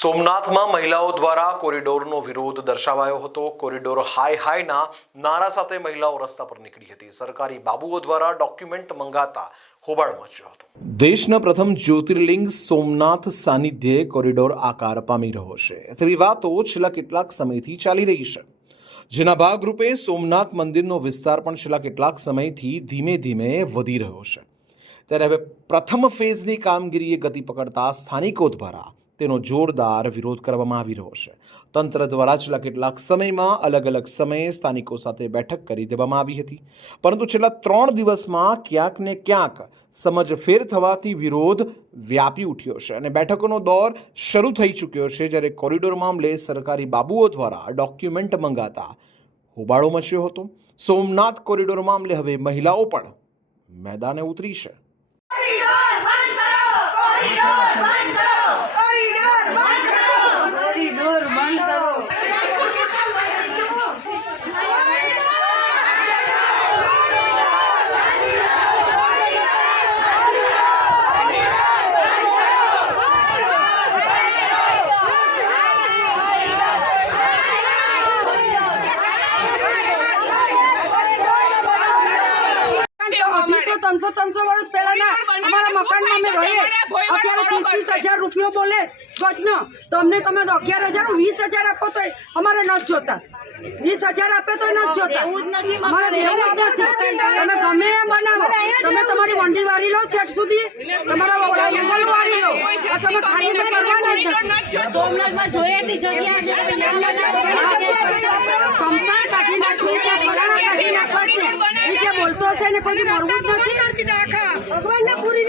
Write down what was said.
સોમનાથમાં મહિલાઓ દ્વારા કોરિડોરનો વિરોધ દર્શાવાયો હતો। કોરિડોર હાય હાયના નારા સાથે મહિલાઓ રસ્તા પર નીકળી હતી। સરકારી બાબુઓ દ્વારા ડોક્યુમેન્ટ મંગાતા હોબાળો મચ્યો હતો। દેશના પ્રથમ જ્યોતિર્લિંગ સોમનાથ સાનિધ્યે કોરિડોર આકાર પામી રહ્યો છે તેવી વાતો છેલ્લા કેટલાક સમયથી ચાલી રહી છે, જેના ભાગરૂપે સોમનાથ મંદિરનો વિસ્તાર પણ છેલ્લા કેટલાક સમયથી ધીમે ધીમે વધી રહ્યો છે। ત્યારે હવે પ્રથમ ફેઝની કામગીરીએ ગતિ પકડતા સ્થાનિકો દ્વારા તેનો જોરદાર વિરોધ કરવામાં આવી રહ્યો છે। તંત્ર દ્વારા છેલ્લા કેટલાક સમયમાં અલગ અલગ સમયે સ્થાનિકો સાથે બેઠક કરી દેવામાં આવી હતી, પરંતુ છેલ્લા 3 દિવસમાં ક્યાંક ને ક્યાંક સમજફેર થવાથી વિરોધ વ્યાપી ઉઠ્યો છે અને બેઠકોનો દોર શરૂ થઈ ચૂક્યો છે। જ્યારે કોરિડોર મામલે સરકારી બાબુઓ દ્વારા ડોક્યુમેન્ટ મંગાતા હોબાળો મચ્યો હતો। સોમનાથ કોરિડોર મામલે હવે મહિલાઓ પણ મેદાને ઉતરી છે। ત્રણસો વર્ષ પહેલાના અમારા મકાનમાં અમે રહીએ, અત્યારે 30,000 રૂપિયો બોલે ગજનો, તો અમને તમે 11,000 20,000 આપો તો અમારે નથી જોતા, 20,000 આપે તો નથી જોતા, અમારે દેવું જ નથી। તમે ગમે એ બનાવો, તમે તમારી વંડી વારી લો છેટ સુધી, તમારા એંગલ વારી લો, તમે ખાલી કરવાના જ નથી। સોમનાથમાં જોઈએ એટલી જગ્યા છે, સમસાણ કાઢી નાખી છે, ફલાણા કાઢી નાખો છે, એ જે બોલતો હશે ને પછી મરવું જ નથી। ભગવાનને પૂરી